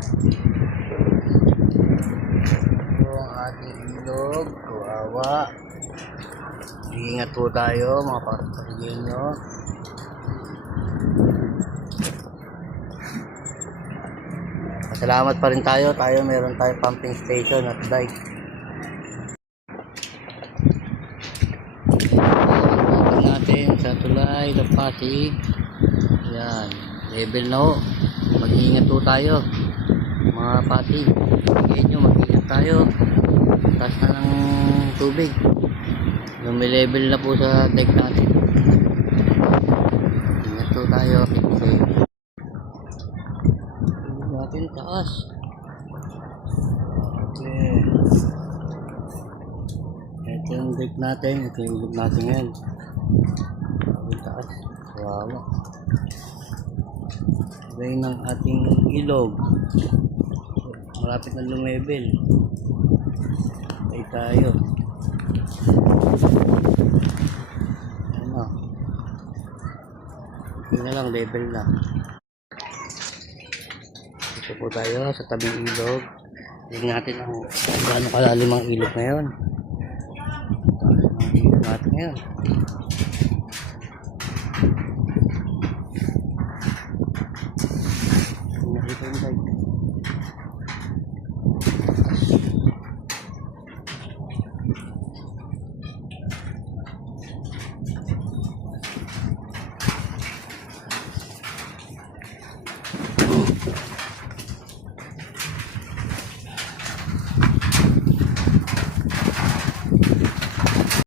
Ito ang ating ilog. Kawawa. Ingat po tayo mga pakigenyo. Salamat pa rin tayo. Tayo meron tayo pumping station at dike. Natin sa tulay ng Pasig. Yan. Level na ho. Mag-iingat po tayo. Mga Pasig. Bigyan nyo, mag-iingat tayo. Taas na ng tubig. Lumi-level na po sa deck natin. Ingat po tayo. Tubig natin taas. Okay. Ito yung deck natin. Ito yung ilog natin ngayon. Taas. Kawawa. Gaya ng ating ilog. Malapit na lumebel. Ay tayo. Ano? Hindi na lang, level na. Dito po tayo sa tabing ilog. Tingnan natin ang gaano kalalim ang ilog ngayon. Ang ilog natin ngayon.